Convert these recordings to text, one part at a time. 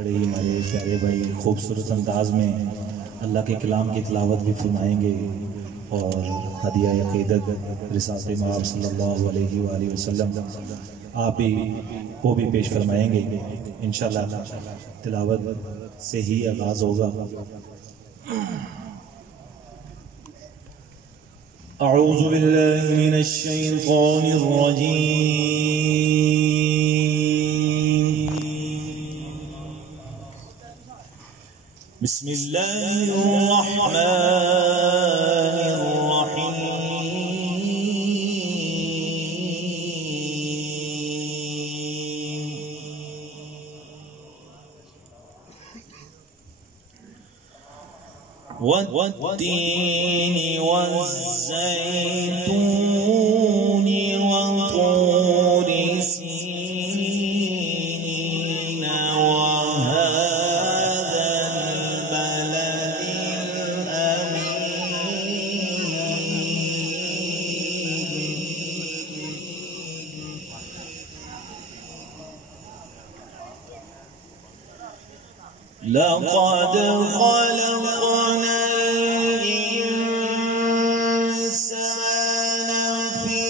बड़े ही हमारे प्यारे भाई खूबसूरत अंदाज में अल्लाह के कलाम की तिलावत भी फरमाएंगे और हदिया अक़ीदत रिसालत मआब सल्लल्लाहु अलैहि वसल्लम आप भी वो भी पेश फरमाएंगे। इंशाअल्लाह तिलावत से ही आगाज़ होगा। अऊज़ु बिल्लाहि मिनश शैतानिर रजीम। बिस्मिल्लाहिर रहमानिर रहीम। वत्तीनि वज़्ज़ैतूनि वतूरि सीनीन वहाज़ल बलदिल अमीन। लक़द ख़लक़ना الإنسان في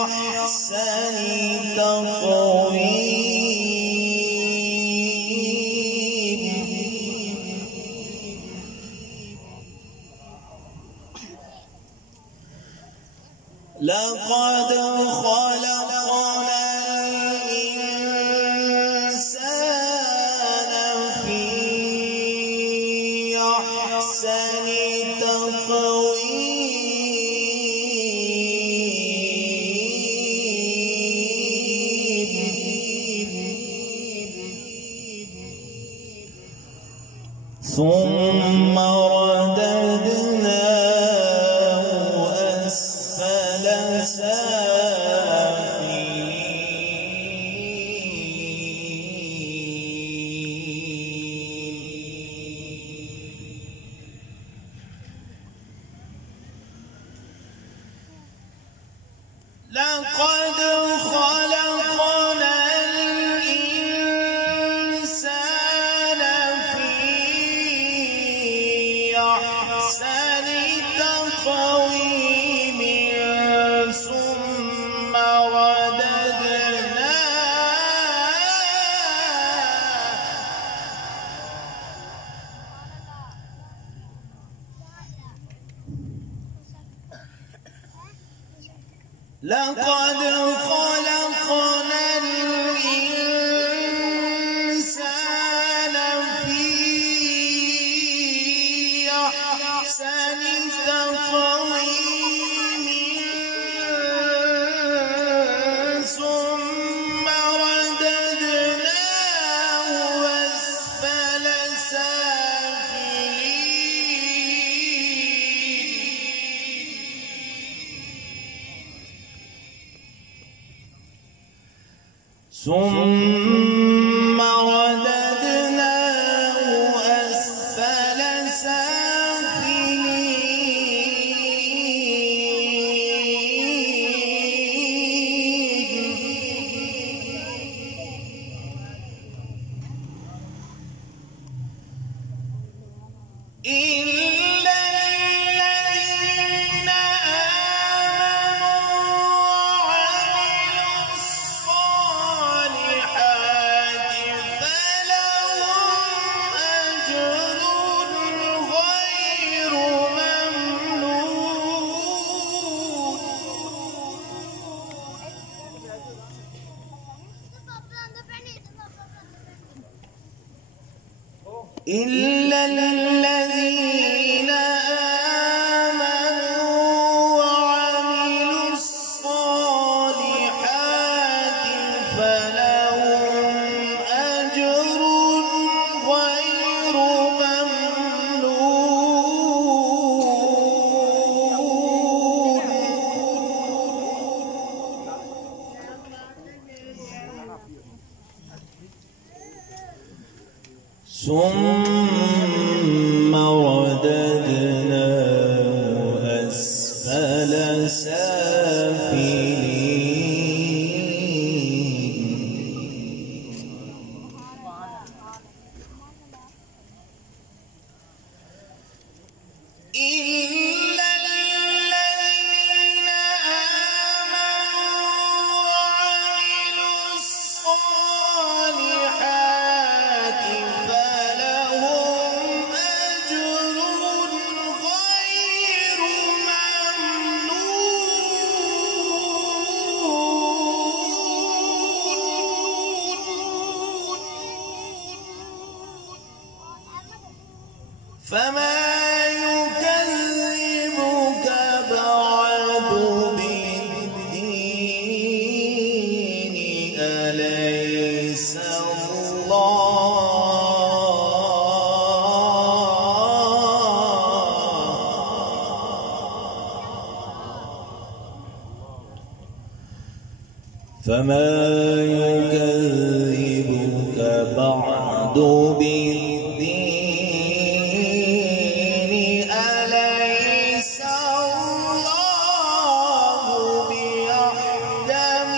أحسن تقويم لقد خلقنا الإنسان في أحسن ثم رددناه أسفل سافلين لقد خلقنا الإنسان في أحسن تقويم ثم لقد خلقنا الإنسان في أحسن تقويم ثم رددناه أسفل سافلين ثم رددناه أسفل سافلين إلا الذين آمنوا وعملوا الصالحات فلهم أجر غير ممنون إلا الذين آمنوا وعملوا الصالحات فلهم أجر غير ممنون ثم رددناه أسفل سافلين فما يكذبك بعد بالدين أليس فما يكذبك بعد بالدين أليس الله بأحكم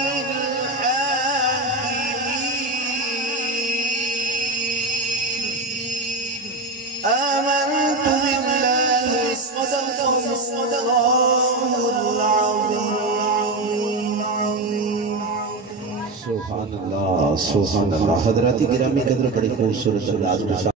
الحاكمين آمنت بالله صدق الله العظيم सुभान अल्लाह हजरत गिरामी कदर बड़ी खूबसूरत अंदाज में